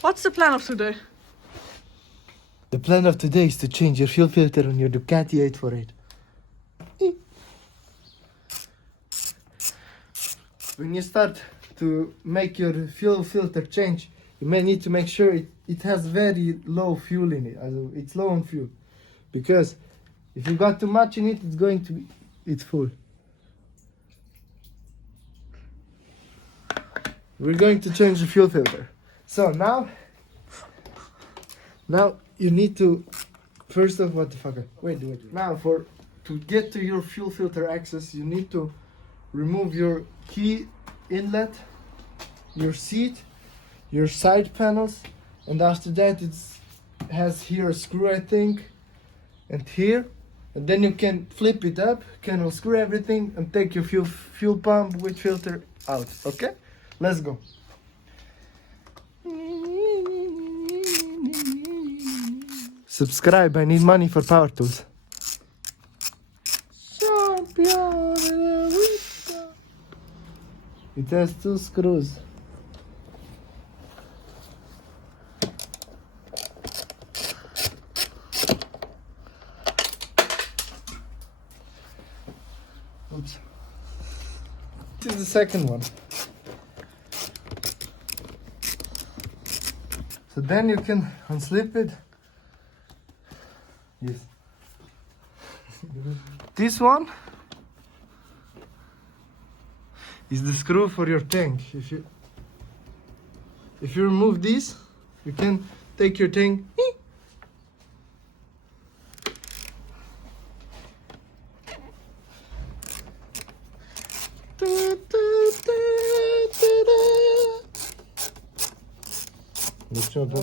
What's the plan of today? The plan of today is to change your fuel filter on your Ducati 848. When you start to make your fuel filter change, you may need to make sure it has very low fuel in it. It's low on fuel. Because if you got too much in it, it's full. We're going to change the fuel filter. So now you need to, first of what the fuck? Wait. Now to get to your fuel filter access, you need to remove your key inlet, your seat, your side panels, and after that it has here a screw, I think, and here, and then you can flip it up, can unscrew everything and take your fuel pump with filter out. Okay, let's go. Subscribe, I need money for power tools. It has 2 screws. Oops. This is the second one. So then you can unslip it. Yes. This one is the screw for your tank. If you remove this, you can take your tank.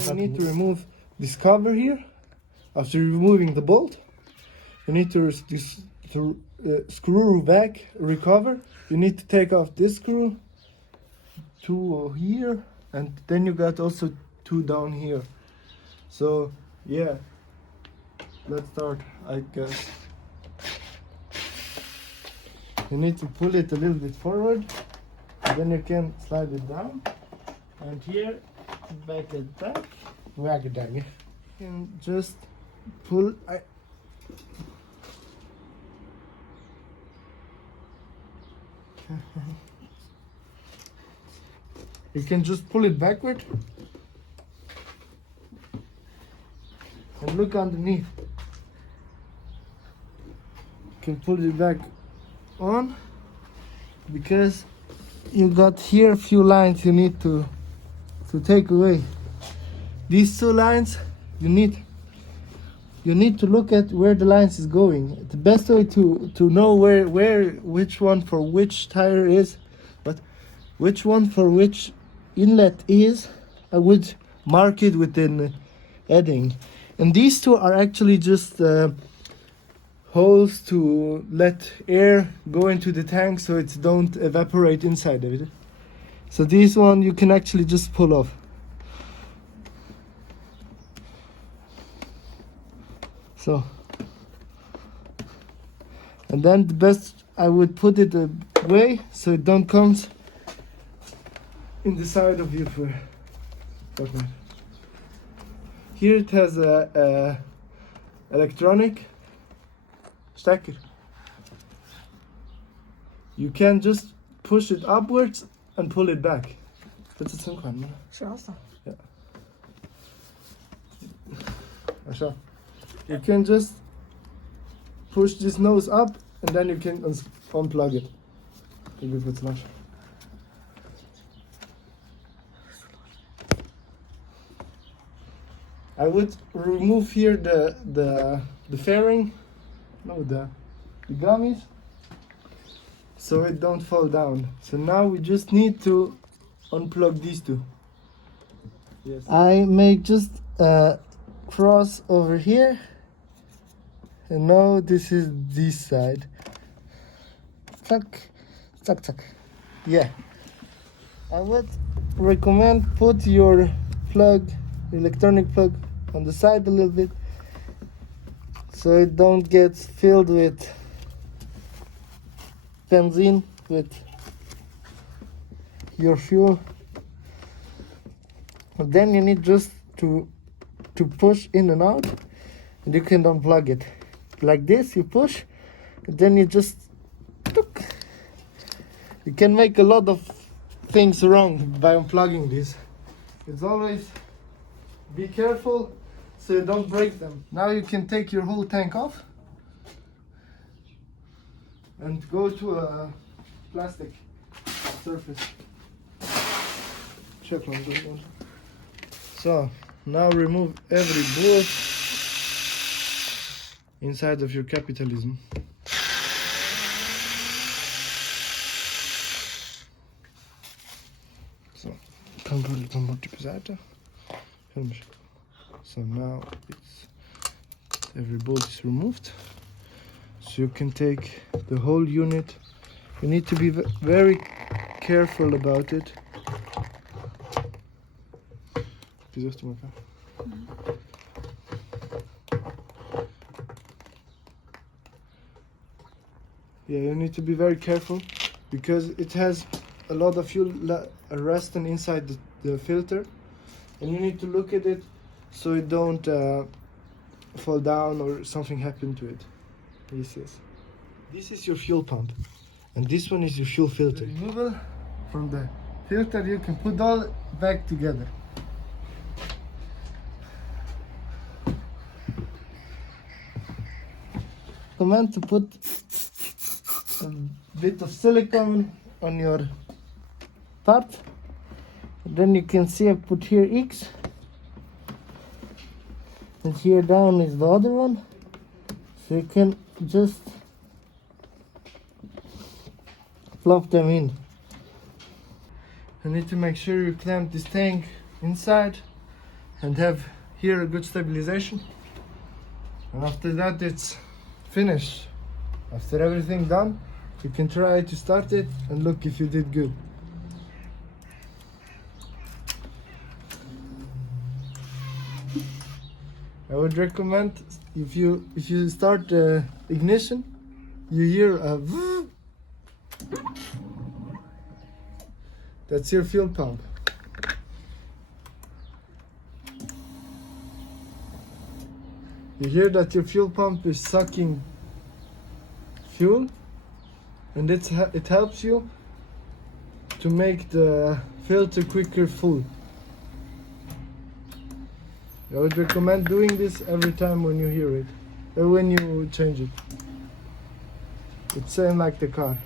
You need to remove this cover here. After removing the bolt, you need to screw back, recover. You need to take off this screw, 2 here, and then you got also 2 down here. So yeah, let's start, I guess. You need to pull it a little bit forward, then you can slide it down, and here, back it back, wag it down. You can just pull. You can just pull it backward and look underneath. You can pull it back on because you got here a few lines you need to take away. These 2 lines you need to look at where the lines is going. The best way to know which one for which tire is, but which one for which inlet is, I would mark it with an heading. And these 2 are actually just holes to let air go into the tank so it don't evaporate inside of it. So this one you can actually just pull off. So, and then the best, I would put it away so it don't comes in the side of your forklift. Here it has a electronic stacker. You can just push it upwards and pull it back. That's it, some kind. Yeah. Așa. You can just push this nose up and then you can unplug it. I would remove here the fairing, no, the gummies, so it don't fall down. So now we just need to unplug these 2. Yes. I make just a cross over here. And now this is this side. Tuck. Yeah. I would recommend put your plug, electronic plug, on the side a little bit, so it don't get filled with benzene, with your fuel. And then you need just to push in and out, and you can unplug it. Like this, you push, and then you just took. You can make a lot of things wrong by unplugging this. It's always be careful so you don't break them. Now you can take your whole tank off and go to a plastic surface. Check on this one. So now remove every bolt inside of your capitalism. So, control van moet je zetten. So now every bolt is removed. So you can take the whole unit. You need to be very careful about it. Yeah, you need to be very careful because it has a lot of fuel resting inside the filter, and you need to look at it so it don't fall down or something happen to it. This is your fuel pump, and this one is your fuel filter. The removal from the filter, you can put all back together. Recommend to put a bit of silicone on your part. Then you can see I put here X, and here down is the other one, so you can just plop them in. You need to make sure you clamp this tank inside and have here a good stabilization, and after that it's finished. After everything done, you can try to start it and look if you did good. I would recommend if you start the ignition, you hear a vroom. That's your fuel pump. You hear that your fuel pump is sucking fuel, and it helps you to make the filter quicker full. I would recommend doing this every time when you hear it, or when you change it. It's same like the car.